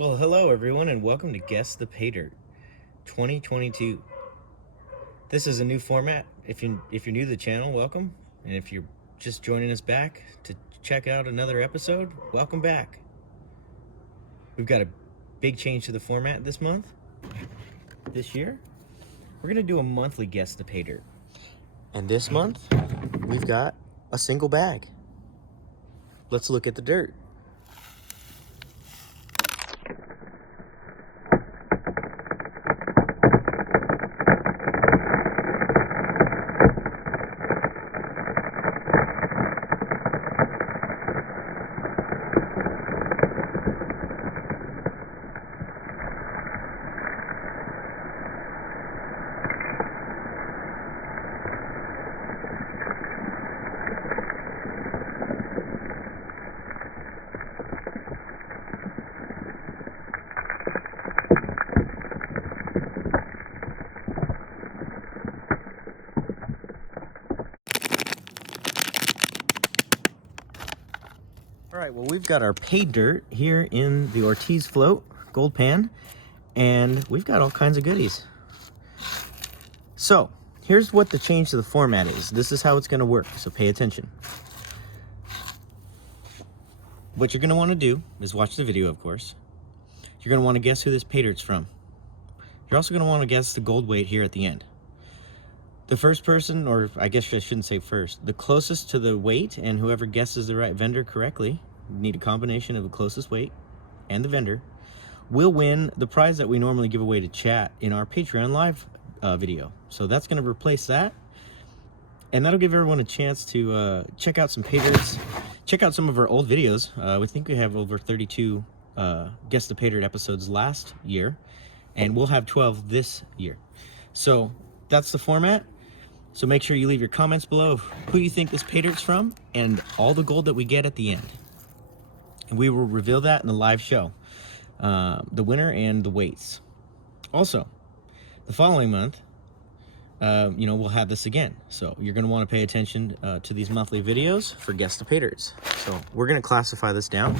Well, hello everyone, and welcome to Guess the Paydirt 2022. This is a new format. If you're new to the channel, welcome, and if you're just joining us back to check out another episode, welcome back. We've got a big change to the format this month. This year, we're gonna do a monthly Guess the Paydirt, and this month we've got a single bag. Let's look at the dirt. All right, well, we've got our Paydirt here in the Ortiz float gold pan, and we've got all kinds of goodies. So here's what the change to the format is. This is how it's going to work, so pay attention. What you're going to want to do is watch the video, of course. You're going to want to guess who this Paydirt's from. You're also going to want to guess the gold weight here at the end. The first person, or I guess I shouldn't say first, the closest to the weight, and whoever guesses the right vendor correctly, need a combination of the closest weight and the vendor, will win the prize that we normally give away to chat in our Patreon live video. So that's going to replace that, and that'll give everyone a chance to check out some Paydirts, check out some of our old videos. We think we have over 32 Guess the Paydirt episodes last year, and we'll have 12 this year. So that's the format. So make sure you leave your comments below of who you think this Paydirt's from and all the gold that we get at the end. And we will reveal that in the live show, the winner and the weights. Also, the following month, we'll have this again. So you're going to want to pay attention to these monthly videos for Guess the Paydirts. So we're going to classify this down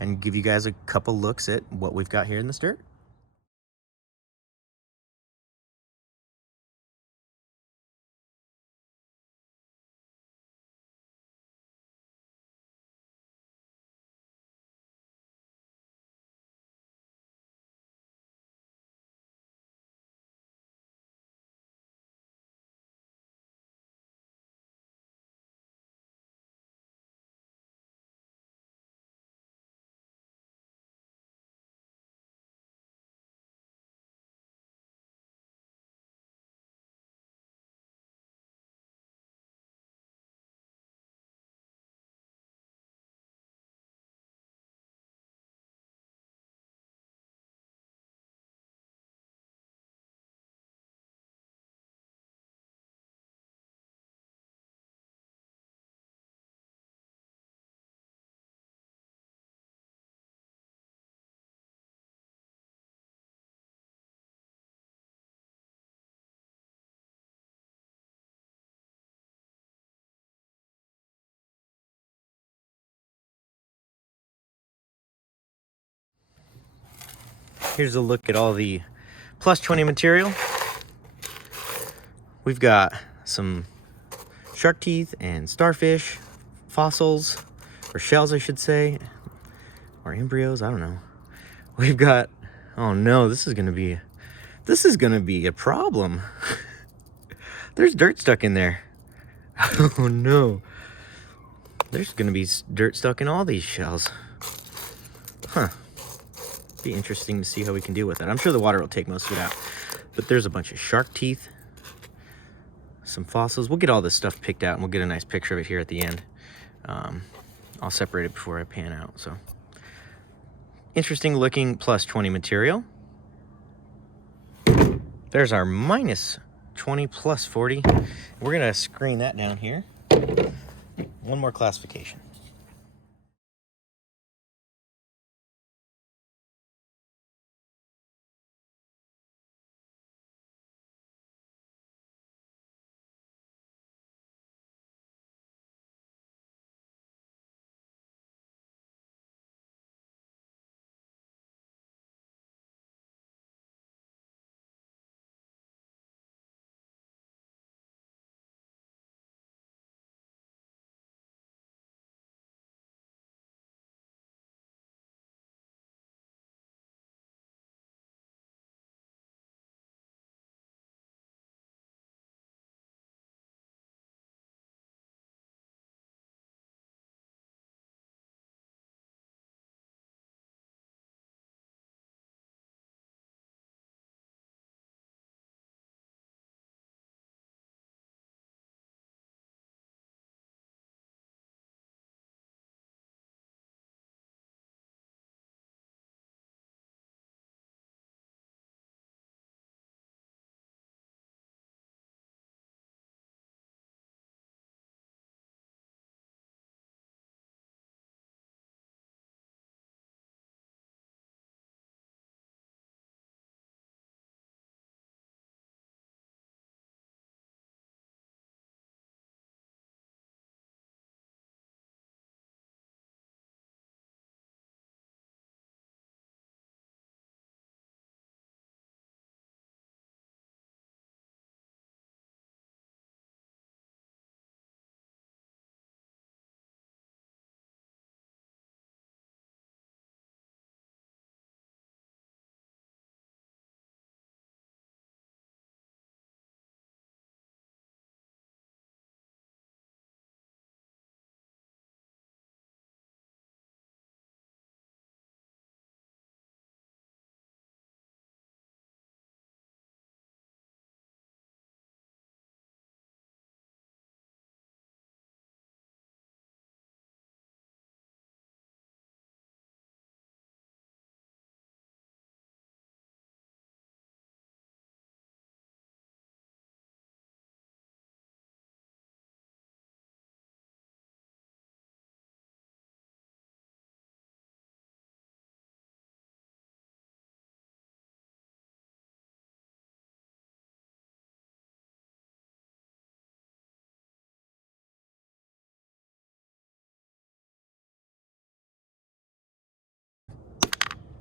and give you guys a couple looks at what we've got here in this dirt. Here's a look at all the plus 20 material. We've got some shark teeth and starfish, fossils, or shells I should say, or embryos, I don't know. We've got, oh no, this is gonna be a problem. There's dirt stuck in there. Oh no. There's gonna be dirt stuck in all these shells. Huh. Be interesting to see how we can deal with it. I'm sure the water will take most of it out. But there's a bunch of shark teeth, some fossils. We'll get all this stuff picked out and we'll get a nice picture of it here at the end. I'll separate it before I pan out. So interesting looking plus 20 material. There's our minus 20 plus 40. We're gonna screen that down here. One more classification.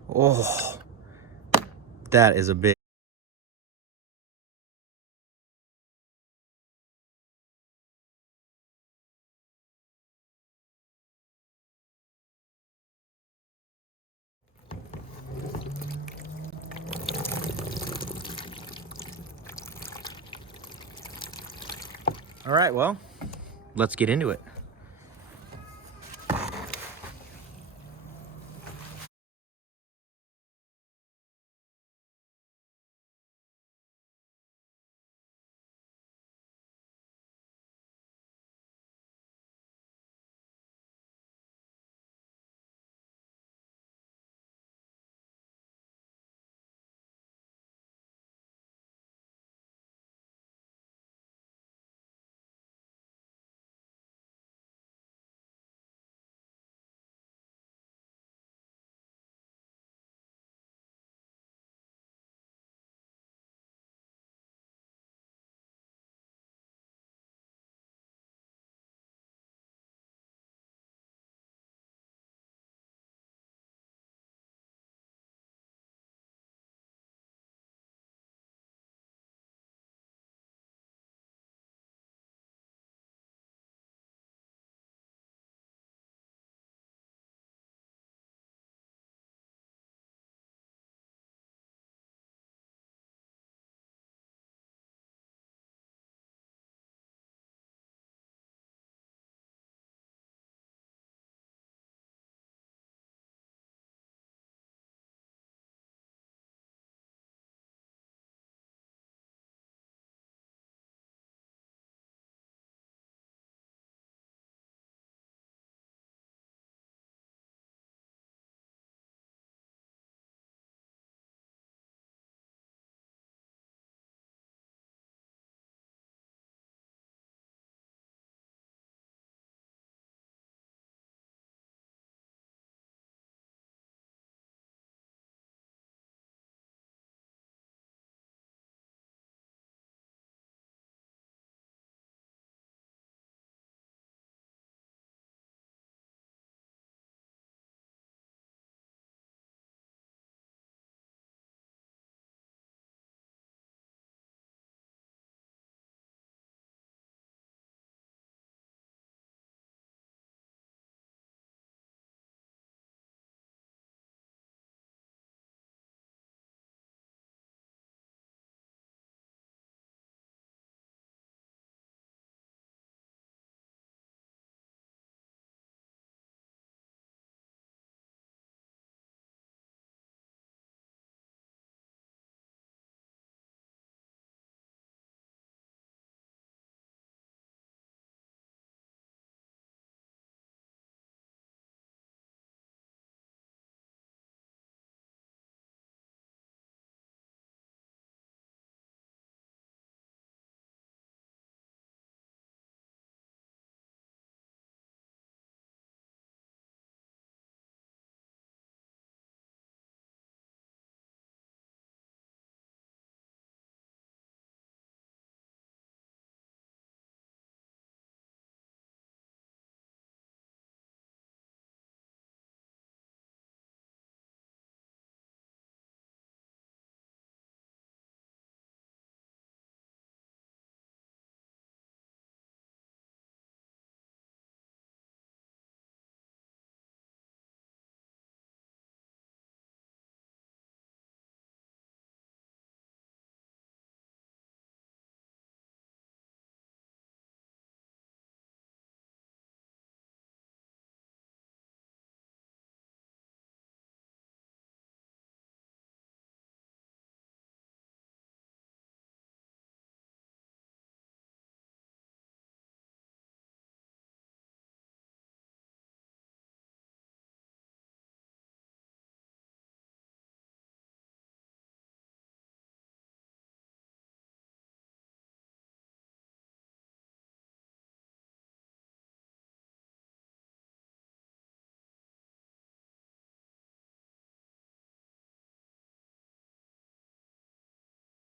Oh, that is a big. All right, well, let's get into it.